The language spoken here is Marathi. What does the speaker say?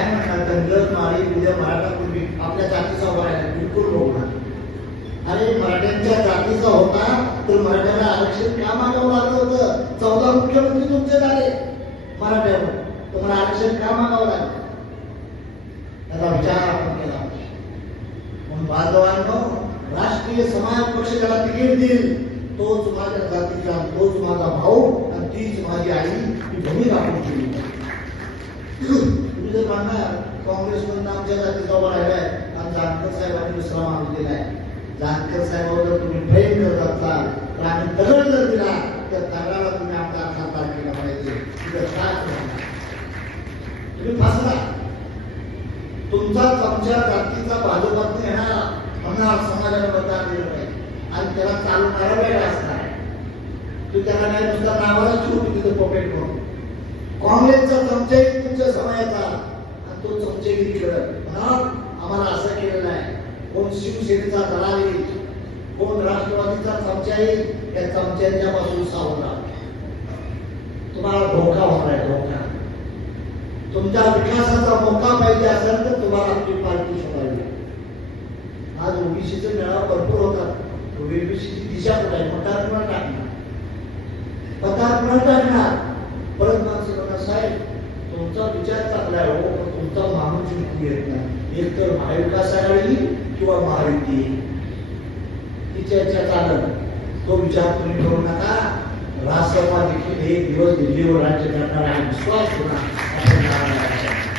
काय म्हणतात धनगर माळी उद्या मराठा कुणबी आपल्या जातीचा उभा राहिला बिलकुल होणार अरे मराठ्यांच्या जातीचा होता तर मराठ्याला आरक्षण का मागावं लागलं होतं? चौदा मुख्यमंत्री तुमचे झाले मराठ्यावर. तुम्हाला आरक्षण का मागावं लागलं? त्याचा विचार आपण केला. म्हणून बांधवांनो राष्ट्रीय समाज पक्ष ज्याला तिकीट देईल तोच माझ्या जातीचा तोच माझा भाऊ आणि तीच माझी आई ही भूमिका आपण केली तुम्ही जर म्हणणार काँग्रेसमधून आमच्या जातीचा उभा राहिलाय आणि जानकर साहेबांनी दुसरा माणूस आहे. जानकर साहेबांवर तुम्ही प्रेम करत असाल तर आम्ही दगड जर दिला तर दगडाला तुम्ही आमचा खासदार केला पाहिजे. तिथं काय तुम्ही फसला. तुमचाच आमच्या जातीचा भाजपात येणारा आमदार समाजाला मतदान दिलं पाहिजे. आणि त्याला चालवणारा वेगळा असणार तू त्याला नाही तुझ्या नावाला ठेवू तिथं पॉकेट म्हणून काँग्रेसचा तुमच्या तुमच्या समाजाचा आणि तो चमचेगिरी खेळत आम्हाला असं केलेलं आहे कोण शिवसेनेचा दलाल येईल कोण राष्ट्रवादीचा चमचा येईल त्या चमच्यांच्या पासून सावधान तुम्हाला धोका होणार आहे धोका. तुमच्या विकासाचा मौका पाहिजे असेल तर तुम्हाला आपली पार्टी शोधावी आज ओबीसीचे मेळावा भरपूर होतात ओबीसीची दिशा कुठे आहे? मतदार टाकणार. मतदार टाकणार. परत माणसं साहेब तुमचा विचार चांगला आहे हो पण तुमचा माणूस जिंकून येत नाही. एक तर महाविकास आघाडी किंवा महायुती ही चर्चा चालत तो विचार तुम्ही करू नका. राजसभा देखील एक दिवस दिल्लीवर राज्य करणार आहे. विश्वास होणार आपण